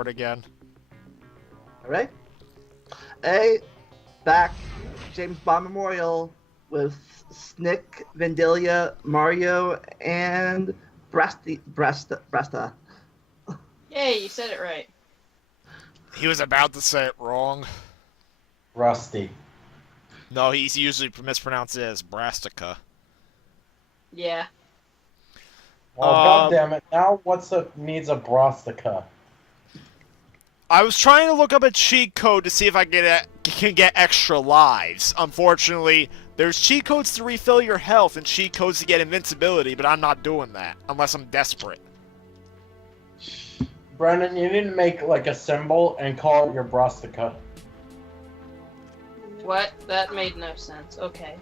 it again. Alright. Back James Bond Memorial with Snick, Vandalia, Mario, and Bresta. Yay, you said it right. He was about to say it wrong. Rusty. No, he's usually mispronounced it as Brastica. Yeah. Well, goddammit, now needs a Brastica? I was trying to look up a cheat code to see if I can get extra lives. Unfortunately, there's cheat codes to refill your health and cheat codes to get invincibility, but I'm not doing that unless I'm desperate. Brendan, you need to make like a symbol and call it your Brastica. What? That made no sense. Okay.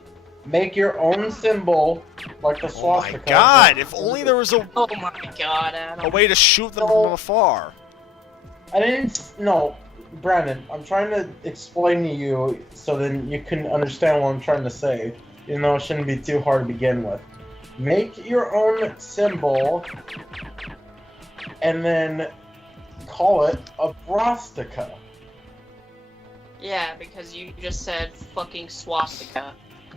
Make your own symbol, like the swastika. Oh my god, if only there was Oh my god, Adam. a way to shoot them from afar. I didn't... No, Brandon, I'm trying to explain to you so then you can understand what I'm trying to say. Even though it shouldn't be too hard to begin with. Make your own symbol and then call it a Brastica. Yeah, because you just said fucking swastika.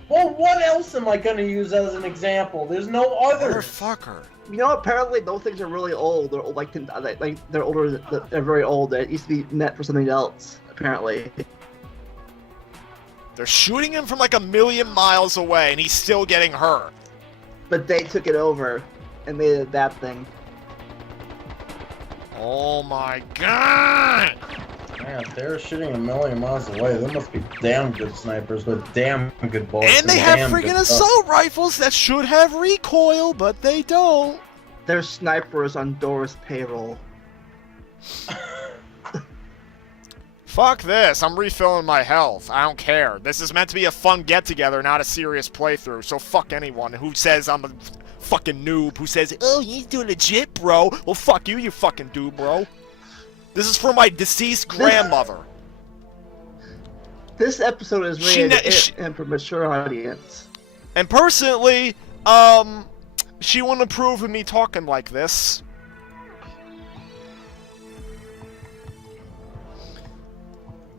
Well, what else am I gonna use as an example? There's no other. Motherfucker. You know, apparently those things are really old. They're old, like they're older. They're very old. It used to be meant for something else. Apparently. They're shooting him from like 1,000,000 miles away, and he's still getting hurt. But they took it over and made it that thing. Oh my god! Man, if they're shooting 1,000,000 miles away, they must be damn good snipers with damn good bullets. And they have freaking assault rifles that should have recoil, but they don't. They're snipers on Dora's payroll. Fuck this, I'm refilling my health. I don't care. This is meant to be a fun get-together, not a serious playthrough, so fuck anyone who says I'm a fucking noob, who says, oh, he's doing legit, bro. Well, fuck you, you fucking do, bro. This is for my deceased grandmother. This episode is rated and for mature audience. And personally, she wouldn't approve of me talking like this.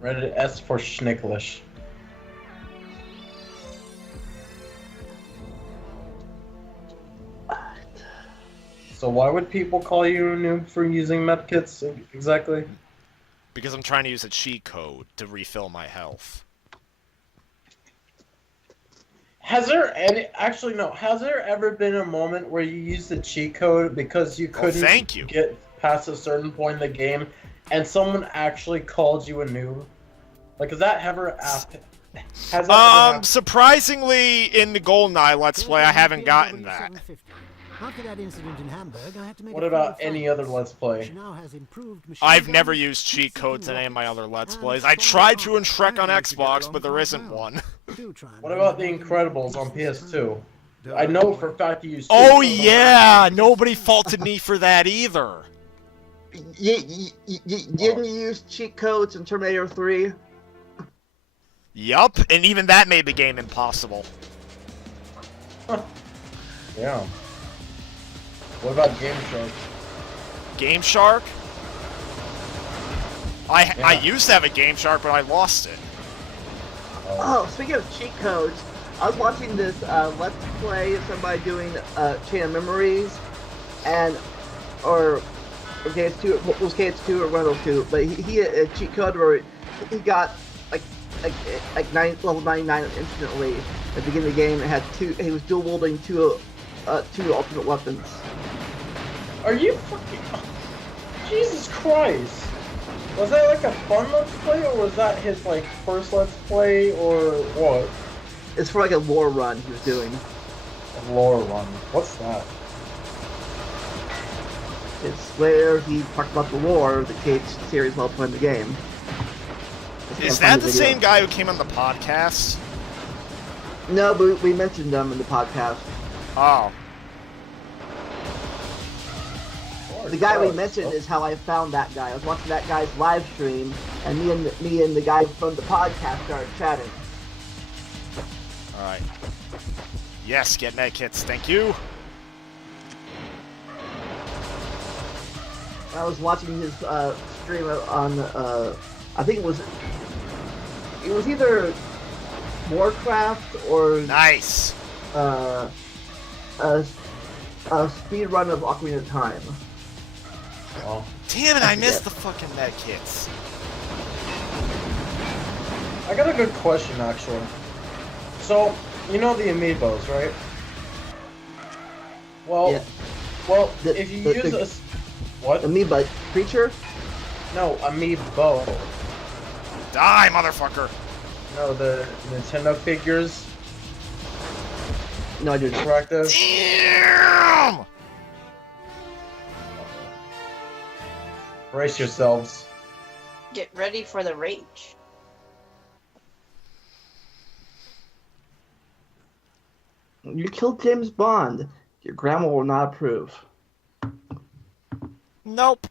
Rated S for Schnicklish. So why would people call you a noob for using medkits exactly? Because I'm trying to use a cheat code to refill my health. Has there ever been a moment where you used a cheat code because you couldn't get past a certain point in the game and someone actually called you a noob? Like, has that ever happened? Surprisingly, in the GoldenEye Let's Play, I haven't gotten that. After that incident in Hamburg, I had to make what about any other Let's Play? I've never used cheat codes in any of my other Let's Plays. I tried to in Shrek on Xbox, but there isn't one. What about The Incredibles on PS2? I know for a fact you used. Oh yeah, nobody faulted me for that either. You didn't use cheat codes in Terminator 3? Yup, and even that made the game impossible. Yeah. What about Game Shark? Game Shark? I used to have a Game Shark, but I lost it. Oh, speaking of cheat codes, I was watching this Let's Play of somebody doing Chain of Memories, or KS2, what was KS2 or one of those two, but he had a cheat code where he got level 99 instantly at the beginning of the game, and he was dual wielding two alternate weapons. Are you fucking... Jesus Christ! Was that like a fun Let's Play, or was that his like first Let's Play, or what? It's for like a lore run he was doing. A lore run? What's that? It's where he talked about the lore of the Cage series while playing the game. Is that the same guy who came on the podcast? No, but we mentioned them in the podcast. Oh. The guy we mentioned is how I found that guy. I was watching that guy's live stream, and me and the guy from the podcast started chatting. Alright. Yes, get medkits, thank you. I was watching his stream on I think it was either Warcraft or Nice. a speed run of Ocarina of Time. Oh. Damn it, I missed the fucking med kits. I got a good question, actually. So, you know the amiibos, right? Well, Yeah. well, The- if you the- use the- a... What? Amoeba creature? No, amiibo. Die, motherfucker. No, the Nintendo figures. No, I didn't. Interactive. Damn! Brace yourselves. Get ready for the rage. You killed James Bond. Your grandma will not approve. Nope.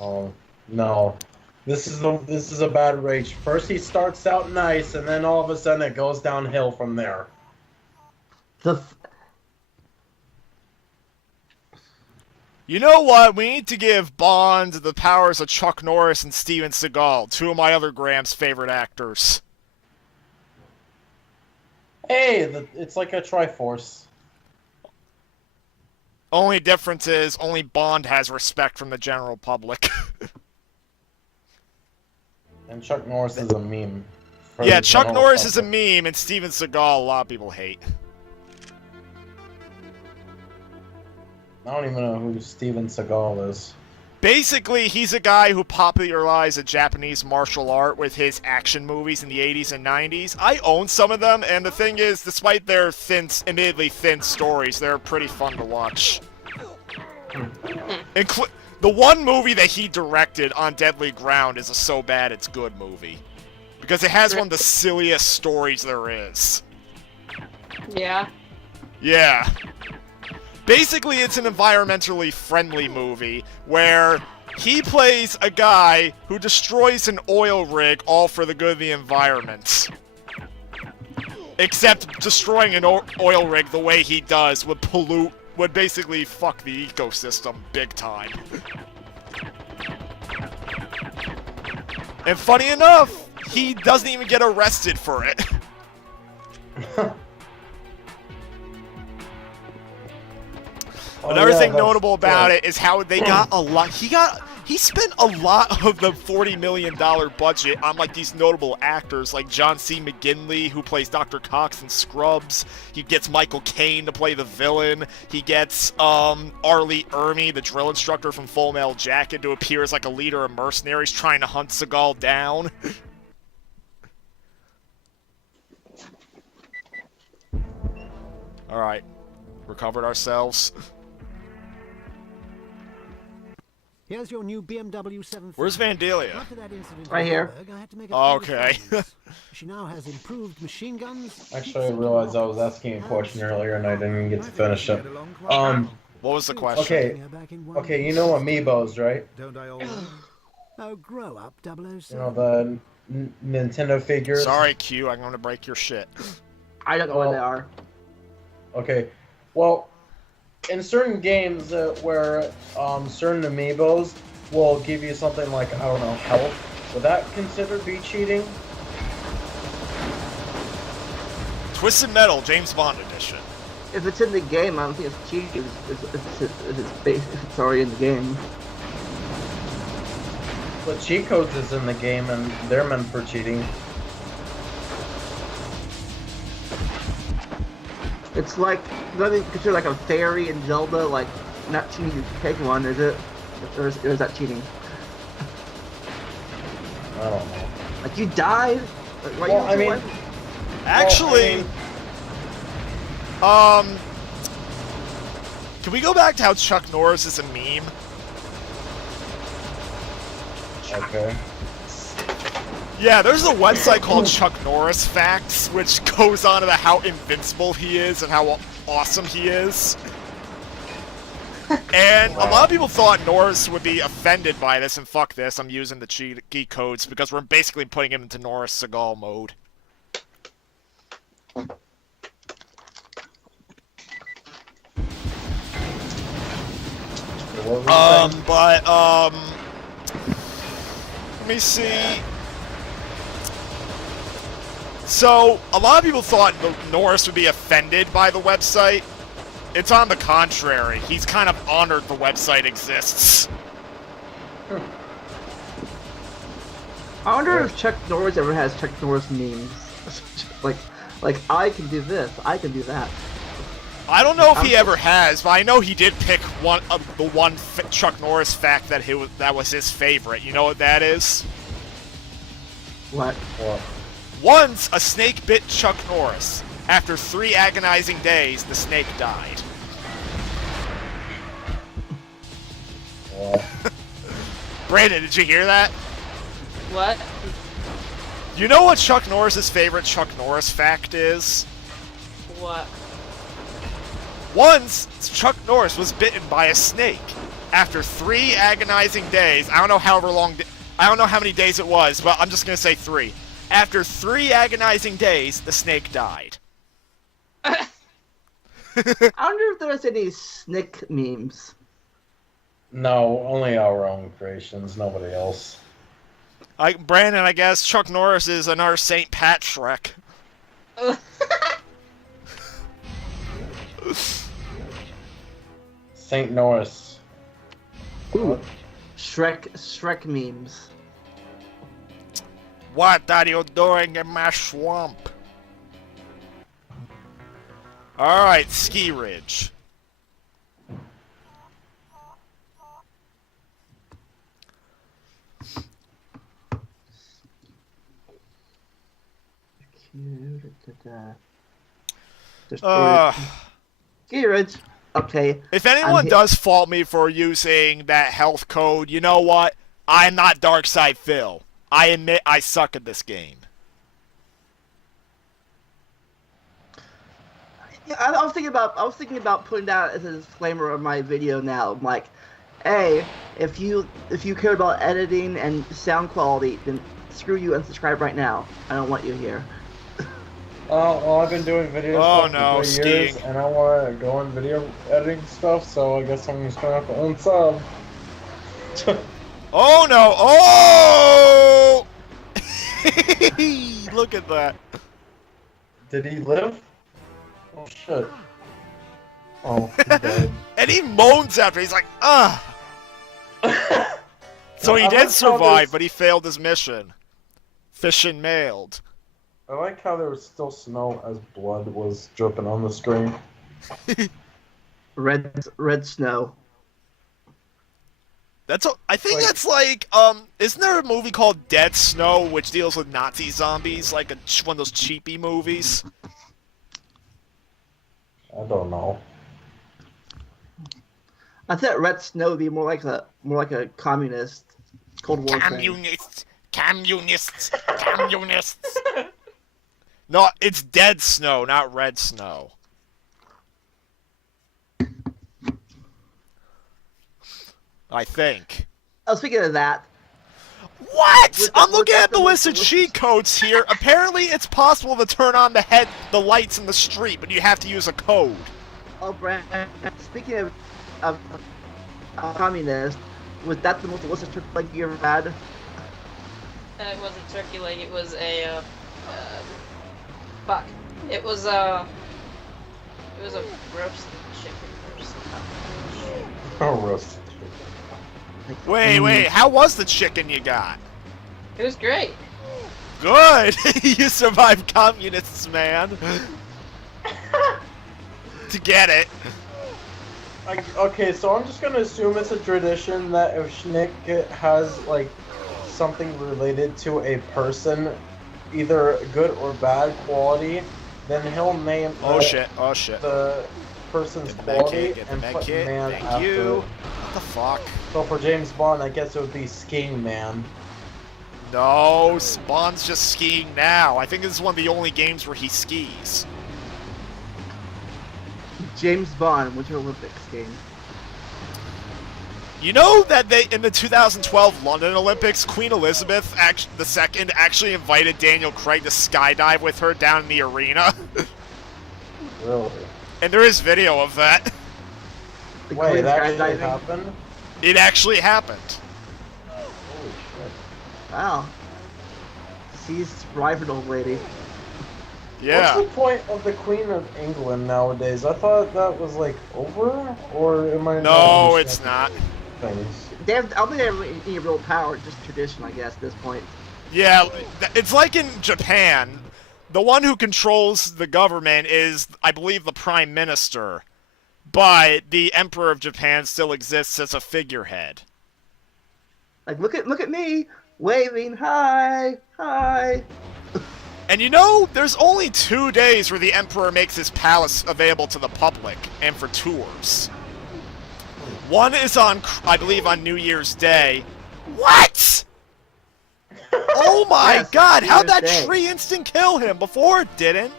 Oh no, this is a bad rage. First he starts out nice, and then all of a sudden it goes downhill from there. You know what? We need to give Bond the powers of Chuck Norris and Steven Seagal, two of my other Graham's favorite actors. Hey, it's like a Triforce. Only difference is only Bond has respect from the general public. And Chuck Norris is a meme. for Yeah, the Chuck general Norris is a public. meme, and Steven Seagal a lot of people hate. I don't even know who Steven Seagal is. Basically, he's a guy who popularized a Japanese martial art with his action movies in the 80s and 90s. I own some of them, and the thing is, despite their admittedly thin stories, they're pretty fun to watch. The one movie that he directed on Deadly Ground is a so bad it's good movie. Because it has one of the silliest stories there is. Yeah. Yeah. Basically, it's an environmentally friendly movie where he plays a guy who destroys an oil rig all for the good of the environment. Except destroying an oil rig the way he does would basically fuck the ecosystem big time. And funny enough, he doesn't even get arrested for it. Another thing notable about it is how they got a lot. He spent a lot of the $40 million budget on like these notable actors like John C. McGinley, who plays Dr. Cox in Scrubs. He gets Michael Caine to play the villain. He gets Arlie Ermey, the drill instructor from Full Metal Jacket, to appear as like a leader of mercenaries trying to hunt Seagal down. All right, recovered ourselves. Here's your new BMW 750. Where's Vandalia? After that incident Right in here. Hamburg, I had to make a few Okay. decisions. She now has improved machine guns. Actually, I realized I was asking a question earlier and I didn't even get to finish it. What was the question? Okay. Okay, you know amiibos, right? Don't I always? Oh, grow up, 007. You know the Nintendo figures. Sorry, Q, I'm gonna break your shit. I don't know what they are. Okay, well, in certain games where certain amiibos will give you something like, I don't know, health, would that considered be cheating? Twisted Metal, James Bond edition. If it's in the game, I don't think it's cheating if it's already in the game. But cheat codes is in the game and they're meant for cheating. It's like nothing considered like a fairy in Zelda, like not cheating to take one, is it? Or is that cheating? I don't know. Like you died? Like, why Well, you I mean- surviving? Actually, can we go back to how Chuck Norris is a meme? Okay. Yeah, there's a website called Chuck Norris Facts, which goes on about how invincible he is and how awesome he is. And a lot of people thought Norris would be offended by this, and fuck this, I'm using the cheat codes because we're basically putting him into Norris Seagal mode. what were you saying? Let me see. So, a lot of people thought Norris would be offended by the website. It's on the contrary. He's kind of honored the website exists. I wonder if Chuck Norris ever has Chuck Norris memes. like I can do this, I can do that. I don't know if he ever has, but I know he did pick the one Chuck Norris fact that was his favorite. You know what that is? What? Once, a snake bit Chuck Norris. After 3 agonizing days, the snake died. Brandon, did you hear that? What? You know what Chuck Norris's favorite Chuck Norris fact is? What? Once, Chuck Norris was bitten by a snake. After 3 agonizing days, I don't know how many days it was, but I'm just gonna say 3. After 3 agonizing days, the snake died. I wonder if there's any snake memes. No, only our own creations, nobody else. Brandon, I guess Chuck Norris is another St. Patrick. St. Norris. Ooh, Shrek memes. What are you doing in my swamp? Alright, Ski Ridge. Ski Ridge. Okay. If anyone does fault me for using that health code, you know what? I'm not Darkside Phil. I admit I suck at this game. Yeah, I was thinking about putting that as a disclaimer of my video now. I'm like, hey, if you care about editing and sound quality, then screw you and subscribe right now. I don't want you here. Well, I've been doing video stuff for 3 years, skiing. and I want to go on video editing stuff, so I guess I'm just going to have to unsub. Oh no! Oh! Look at that. Did he live? Oh shit. Oh, he's dead. And he moans after. He's like, ugh. So he did survive, but he failed his mission. Fission mailed. I like how there was still snow as blood was dripping on the screen. Red snow. I think that's like, isn't there a movie called Dead Snow which deals with Nazi zombies, like one of those cheapy movies? I don't know. I thought Red Snow would be more like a communist Cold War thing. Communists. No, it's Dead Snow, not Red Snow. I think. Oh, speaking of that. What? I'm looking at the list of cheat codes here. Apparently, it's possible to turn on the lights in the street, but you have to use a code. Oh, Brad. Speaking of communist, was that the most illicit trick like you ever had? It wasn't turkey leg. It was a fuck. It was a roasted chicken or something. Oh, roast. Wait, how was the chicken you got? It was great. Good! You survived communists, man. To get it. Okay, so I'm just gonna assume it's a tradition that if Schnick has, like, something related to a person, either good or bad quality, then he'll name Oh shit. the person's Get the med quality kit, and put kit. man Thank after you. it. What the fuck? So for James Bond, I guess it would be Skiing Man. No, Bond's just skiing now. I think this is one of the only games where he skis. James Bond Winter Olympics game. You know that in the 2012 London Olympics, Queen Elizabeth II actually invited Daniel Craig to skydive with her down in the arena? Really? And there is video of that. The Wait, Queen that actually skydiving. happened? It actually happened. Holy shit. Wow. She's rival old lady. Yeah. What's the point of the Queen of England nowadays? I thought that was like over, or am I? No, it's not. Things? They have, I don't think they have any real power, just tradition, I guess, at this point. Yeah, it's like in Japan. The one who controls the government is, I believe, the Prime Minister. But the Emperor of Japan still exists as a figurehead. Like, look at me, waving, hi, hi. And you know, there's only 2 days where the Emperor makes his palace available to the public and for tours. One is on, I believe, on New Year's Day. What? Oh my Yes, god, New how'd Year's that Day. tree instant kill him? Before it didn't.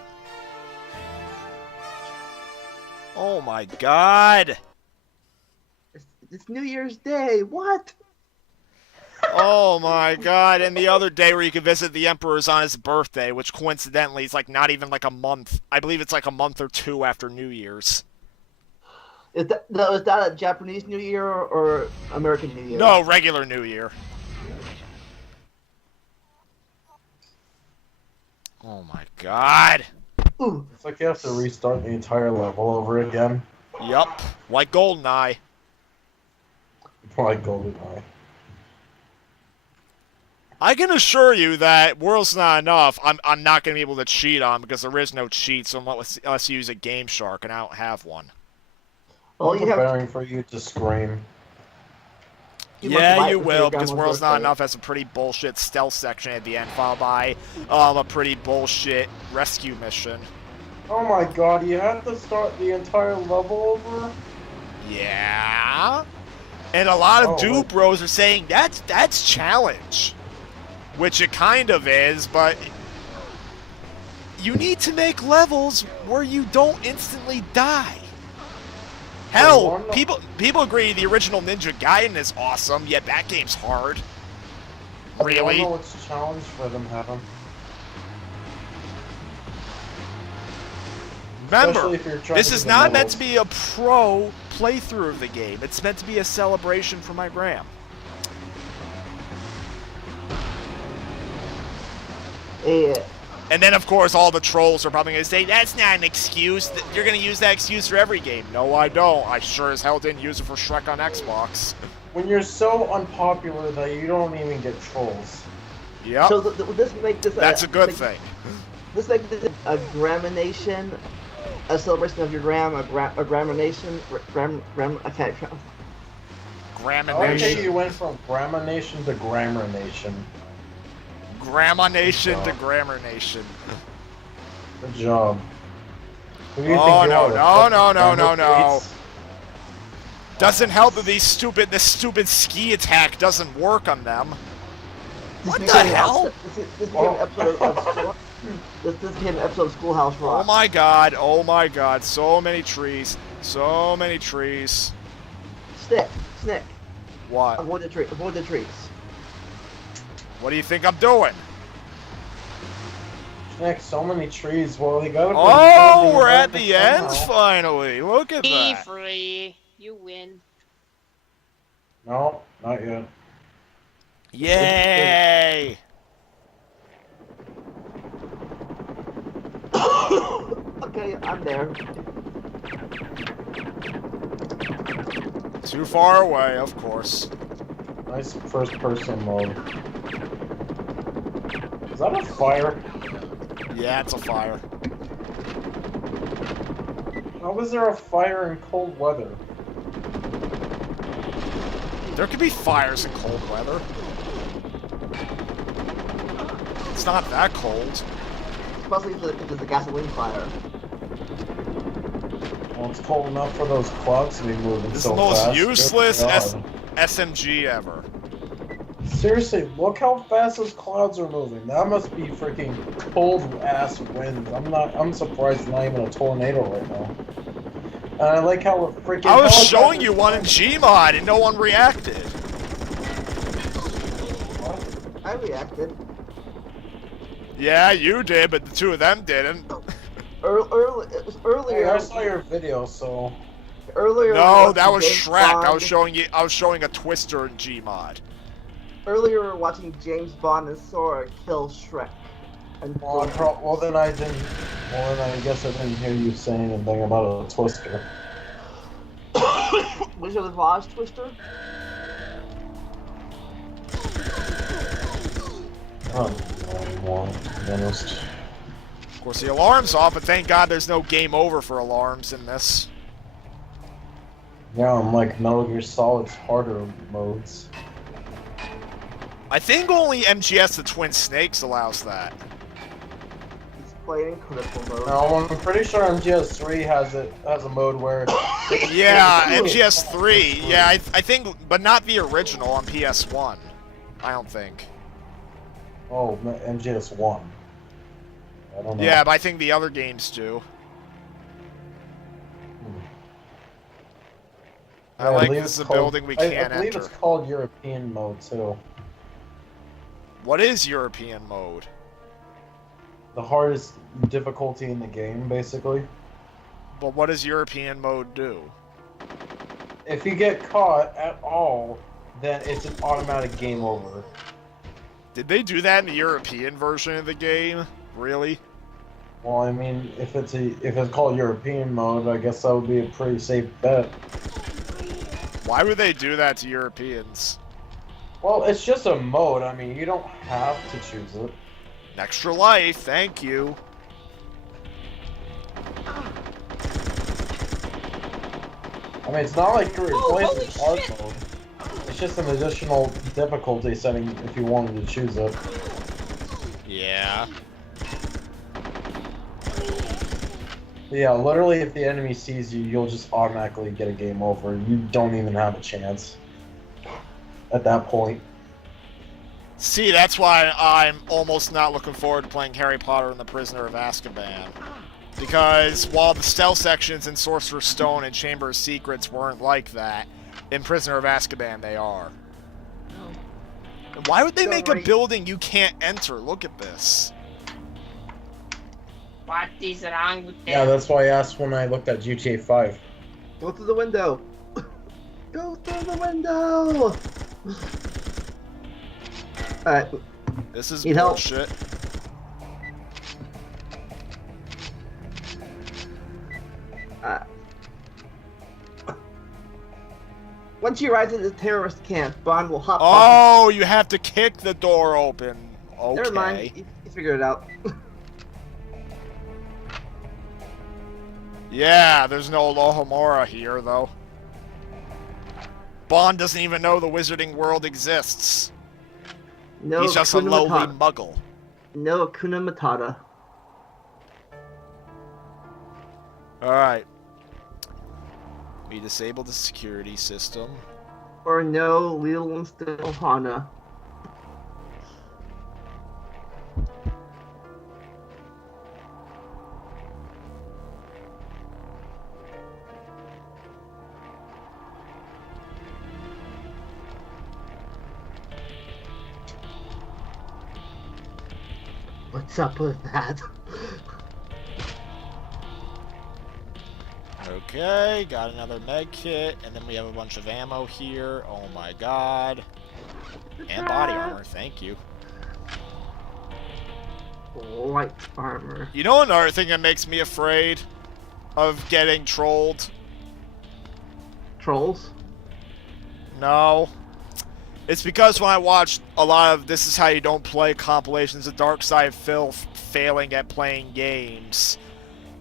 Oh my god. It's New Year's Day, what? Oh my god, and the other day where you can visit the Emperor is on his birthday, which coincidentally is like not even like a month. I believe it's like a month or 2 after New Year's. Is that a Japanese New Year or American New Year? No, regular New Year. Oh my god. Ooh, It's like you have to restart the entire level over again. Yup, like GoldenEye. Like GoldenEye. I can assure you that World's Not Enough, I'm not going to be able to cheat on because there is no cheat, so unless you use a Game Shark, and I don't have one. well, I'm you have preparing for you to scream. You must Yeah, buy it you for will, your because grandma's World's Not birthday. Enough has a pretty bullshit stealth section at the end, followed by a pretty bullshit rescue mission. Oh my god, you have to start the entire level over? Yeah? And a lot of Oh, Dude what? Bros are saying that's challenge. Which it kind of is, but you need to make levels where you don't instantly die. Hell, people agree the original Ninja Gaiden is awesome, yet that game's hard. I Really? don't know what's challenge for them having. Remember, Especially if you're trying this to is do the not meant to levels. be a pro playthrough of the game. It's meant to be a celebration for my gram. Yeah. And then, of course, all the trolls are probably going to say, that's not an excuse. You're going to use that excuse for every game. No, I don't. I sure as hell didn't use it for Shrek on Xbox. When you're so unpopular that you don't even get trolls. Yep, So would this make this? that's a good thing. This make this a Gramination, a celebration of your gram, a Gramination, I can't. Okay, Gramination. you went from Grammar Nation to Grammar Nation. Grandma Nation to Grammar Nation. Good job. Who do you Oh, think you no, are, no, no, no, Grammar no. Tweets? Doesn't help that this stupid ski attack doesn't work on them. What the hell? This became an episode of this became an episode of Schoolhouse Rock. Oh my god, so many trees. So many trees. Snick, What? avoid the trees. What do you think I'm doing? Nick, so many trees. Well, they gotta. Oh, we're at the end somehow. finally. Look at Be that. free. You win. No, not yet. Yay! Okay, I'm there. Too far away, of course. Nice first-person mode. Is that a fire? Yeah, it's a fire. How was there a fire in cold weather? There could be fires in cold weather. It's not that cold. Especially if it's a gasoline fire. Well, it's cold enough for those clouds to be moving This is so the most fast. Good useless God. SMG ever. Seriously, look how fast those clouds are moving. That must be freaking cold-ass winds. I'm surprised it's not even a tornado right now. And I like how we're freaking... I was showing you one in Gmod and no one reacted. I reacted. Yeah, you did, but the two of them didn't. It was Hey, earlier. I saw your video, so... Earlier, No, that was James Shrek. I was Bond- showing you. I was showing a Twister in Gmod. Earlier, we were watching James Bond and Sora kill Shrek. And Well, then I didn't. Well, then I guess I didn't hear you say anything about a Twister. Wizard of Oz Twister? Oh, well, to be honest. Of course, the alarm's off, but thank God there's no game over for alarms in this. Yeah, I'm like Metal Gear Solid's harder modes. I think only MGS the Twin Snakes allows that. He's playing critical mode. No, I'm pretty sure MGS3 has a mode where. Yeah, MGS3. Yeah, I think, but not the original on PS1. I don't think. Oh, MGS1. I don't know. Yeah, but I think the other games do. I Yeah, like believe this is it's a called- building we I can't believe enter. it's called European mode too. What is European mode? The hardest difficulty in the game, basically. But what does European mode do? If you get caught at all, then it's an automatic game over. Did they do that in the European version of the game? Really? Well, I mean, if it's called European mode, I guess that would be a pretty safe bet. Why would they do that to Europeans? Well, it's just a mode. I mean, you don't have to choose it. An extra life, thank you. I mean, it's not like you're holy replacing hard shit! mode. It's just an additional difficulty setting if you wanted to choose it. Yeah. Yeah, literally, if the enemy sees you, you'll just automatically get a game over. You don't even have a chance at that point. See, that's why I'm almost not looking forward to playing Harry Potter and the Prisoner of Azkaban. Because while the stealth sections in Sorcerer's Stone and Chamber of Secrets weren't like that, in Prisoner of Azkaban they are. And why would they Don't make a worry. building you can't enter? Look at this. What is wrong with Yeah, them? that's why I asked when I looked at GTA 5. Go through the window. Go through the window. Alright, This is Need help? bullshit. once you arrive at the terrorist camp, Bond will hop Oh, you have to kick the door open. Okay. Never mind, you figured it out. Yeah, there's no Lohomora here, though. Bond doesn't even know the wizarding world exists. No He's just a Hakuna lowly Matata. muggle. No Akuna Matata. Alright. We disabled the security system. Or no Lil and Still Hana. What's up with that? Okay, got another med kit, and then we have a bunch of ammo here. Oh my god. And body armor, thank you. Light armor. You know another thing that makes me afraid of getting trolled? Trolls? No. It's because when I watched a lot of This Is How You Don't Play compilations of Dark Side Phil failing at playing games,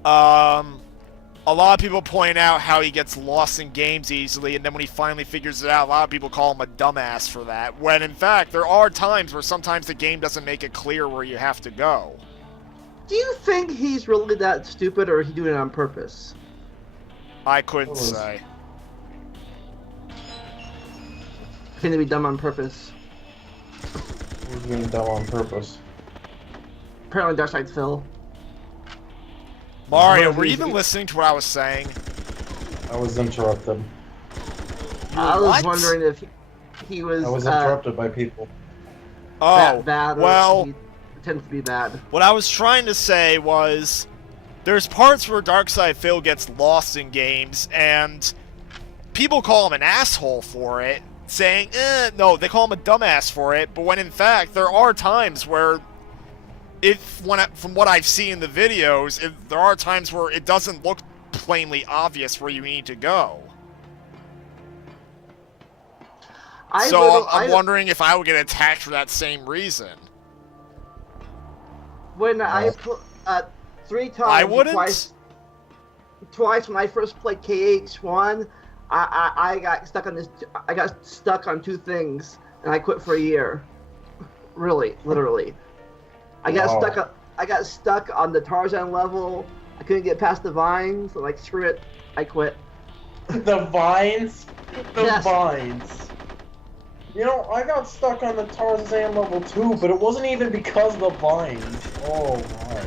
a lot of people point out how he gets lost in games easily, and then when he finally figures it out, a lot of people call him a dumbass for that, when in fact, there are times where sometimes the game doesn't make it clear where you have to go. Do you think he's really that stupid, or is he doing it on purpose? I couldn't What was- say. I think to be dumb on purpose. He's being dumb on purpose. Apparently, Darkseid's Phil. Mario, were you even listening to what I was saying? I was interrupted. I was What? wondering if he was, I was interrupted by people. Oh, that bad, or well, he pretends to be bad. what I was trying to say was, there's parts where Darkside Phil gets lost in games, and people call him an asshole for it, saying, no, they call him a dumbass for it, but when in fact, there are times where, from what I've seen in the videos, there are times where it doesn't look plainly obvious where you need to go. I'm wondering if I would get attacked for that same reason. When I put 3 times, I wouldn't. Twice when I first played KH1, I got stuck on this. I got stuck on 2 things, and I quit for a year. Really, literally. I got stuck on the Tarzan level. I couldn't get past the vines. So like, screw it, I quit. The vines? Yes. Vines. You know, I got stuck on the Tarzan level too, but it wasn't even because of the vines. Oh my.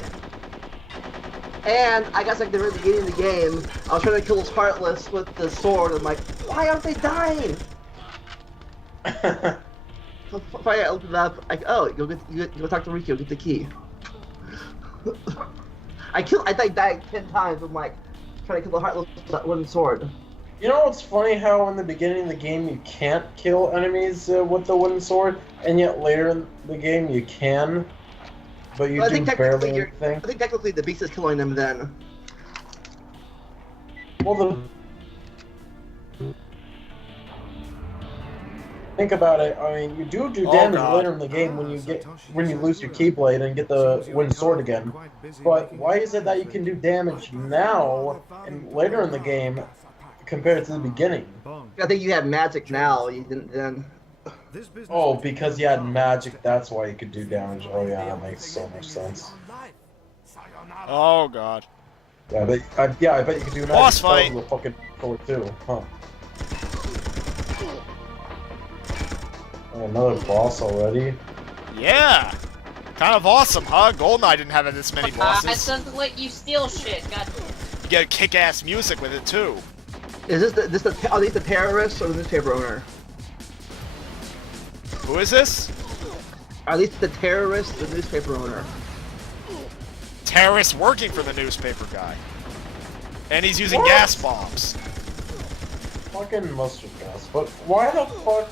And I got stuck at the very beginning of the game. I was trying to kill those Heartless with the sword. I'm like, why aren't they dying? So finally I opened it up. Like, oh, you go talk to Rico, get the key. I died 10 times. I'm like, trying to kill the Heartless with that wooden sword. You know what's funny? How in the beginning of the game you can't kill enemies with the wooden sword, and yet later in the game you can, but you do barely anything. I think technically the beast is killing them then. Well, think about it. I mean, you do damage later in the game when you lose your Keyblade and get the wooden sword again. But why is it that you can do damage now and later in the game compared to the beginning? I think you have magic now. You didn't then. Oh, because you had magic, that's why you could do damage. Oh yeah, that makes so much sense. Oh god. Yeah, I bet you could do magic. Boss fight. With a fucking sword too, huh? Oh, another boss already? Yeah! Kind of awesome, huh? GoldenEye didn't have this many bosses. It doesn't let you steal shit, god. You get kick-ass music with it, too. Is are these the terrorists or the newspaper owner? Who is this? Are these the terrorists or the newspaper owner? Terrorist working for the newspaper guy. And he's using gas bombs. Fucking mustard gas. But why the fuck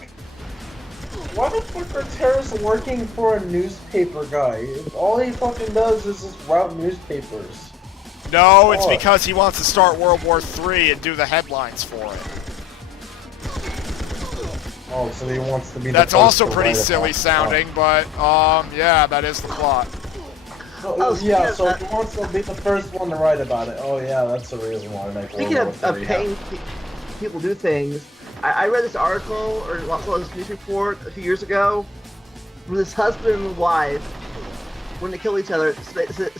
are terrorists working for a newspaper guy? All he fucking does is just route newspapers. No, it's because he wants to start World War III and do the headlines for it. Oh, so he wants to be That's the first also to pretty write silly about sounding, but, yeah, that is the plot. So, yeah, so he wants to be the first one to write about it. Oh yeah, that's the reason why I make Speaking of paying people do things, I read this article, or saw this news report a few years ago, where this husband and wife, when they kill each other,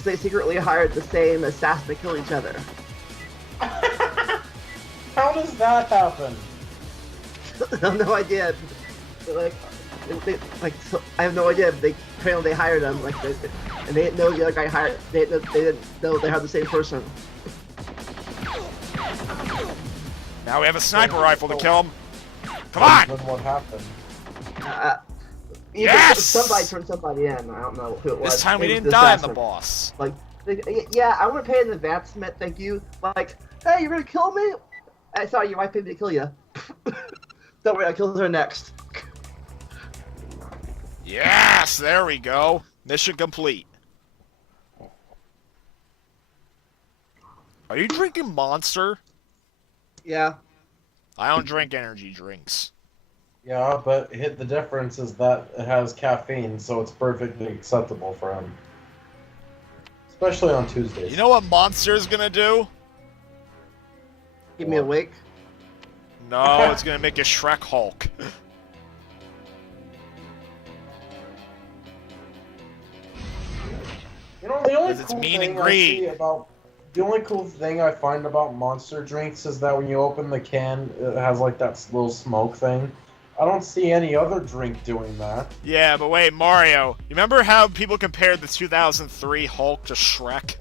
they secretly hired the same assassin to kill each other. How does that happen? I have no idea. So I have no idea. Apparently they hired them, and they didn't know the other guy hired. They didn't know they hired the same person. Now we have a sniper rifle to kill him. Come on! Then what happened? Yes! Somebody turned somebody in. I don't know who it was. This time we Maybe didn't the die on the assassin. boss. Like, yeah, I want to pay in advance, Smith. Thank you. Like, hey, you're gonna kill me? I thought your wife paid me to kill you. Don't worry, I'll kill her next. Yes, there we go. Mission complete. Are you drinking Monster? Yeah. I don't drink energy drinks. Yeah, but the difference is that it has caffeine, so it's perfectly acceptable for him. Especially on Tuesdays. You know what Monster is gonna do? Keep me awake. No, it's gonna make a Shrek Hulk. You know, the only It's cool mean and thing I green. see about the only cool thing I find about Monster drinks is that when you open the can, it has like that little smoke thing. I don't see any other drink doing that. Yeah, but wait, Mario. You remember how people compared the 2003 Hulk to Shrek?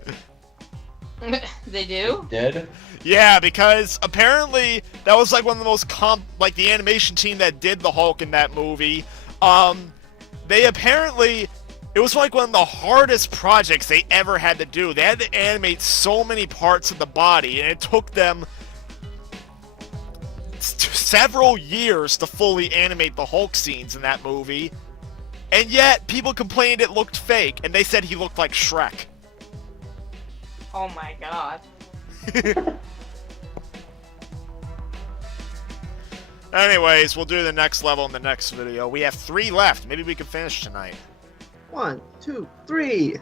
They do? Did? Yeah, because apparently that was like one of the most the animation team that did the Hulk in that movie. They apparently, It was like one of the hardest projects they ever had to do. They had to animate so many parts of the body, and it took them several years to fully animate the Hulk scenes in that movie. And yet, people complained it looked fake, and they said he looked like Shrek. Oh my god. Anyways, we'll do the next level in the next video. We have 3 left. Maybe we can finish tonight. 1, 2, 3.